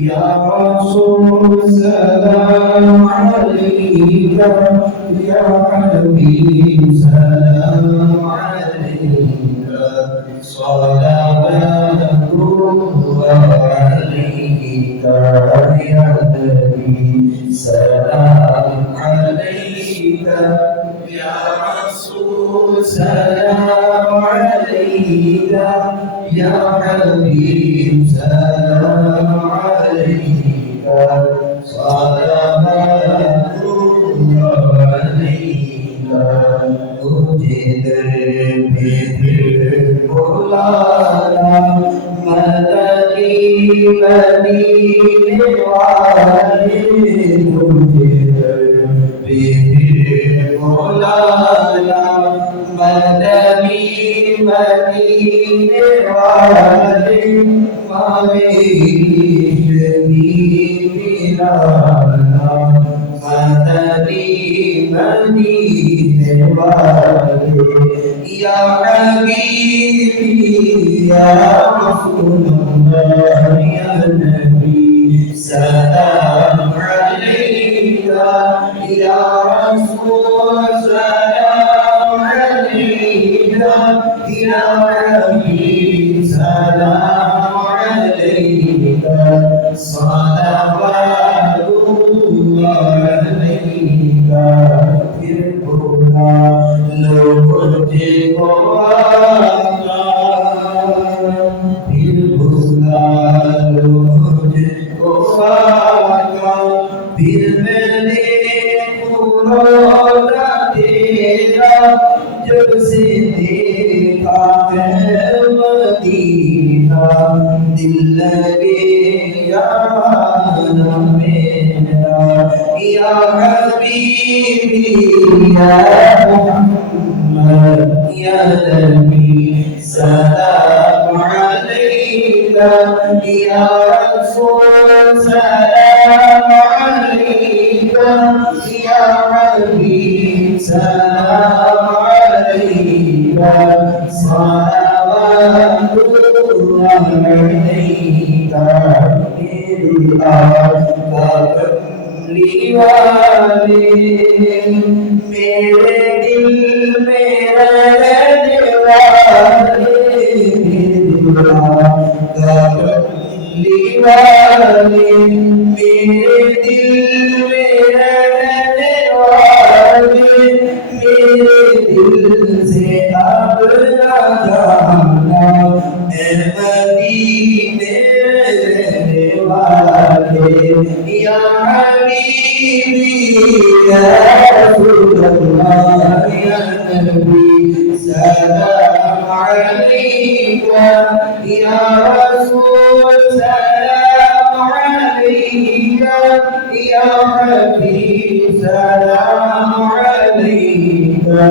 يا رسول سلام عليك يا حبيب سلام عليك صلوات الله عليك يا نبي سلام عليك يا رسول سلام عليك يا حبيب سلام عليك صلوات الله عليك तुझे दर पे फिर बुलाना मदनी मदीने वाले तुझे दर पे फिर बुलाना मदनी मदीने वाले मावे मिलाना मदनी मदीने वाले या हबीबी या रसूलल्लाह या नबी सलाम अलैका या रसूल सलाम अलैका या हबीब सलाम अलैका सलावतुल्लाह अलैका फिर बोला लोगों को आका फिर बोला लोगों को आका फिर मैंने पूरा तेरा जब से देखा है मदीना दिल लगे यार मेरा या हबीबी या मुहम्मद या नबी सलाम अलैका या रसूल सलाम अलैका या हबीब सलाम अलैका सलावतुल्लाह अलैका मेरे आका कमली वाले मेरे दिल में रहने वाले मेरे आका कमली वाले मेरे दिल में रहने वाले मेरे दिल से अब ना जाना मदीने रहने वाले या हबीबी या रसूलल्लाह या नबी सलाम अलैका या रसूल सलाम अलैका या हबीब सलाम अलैका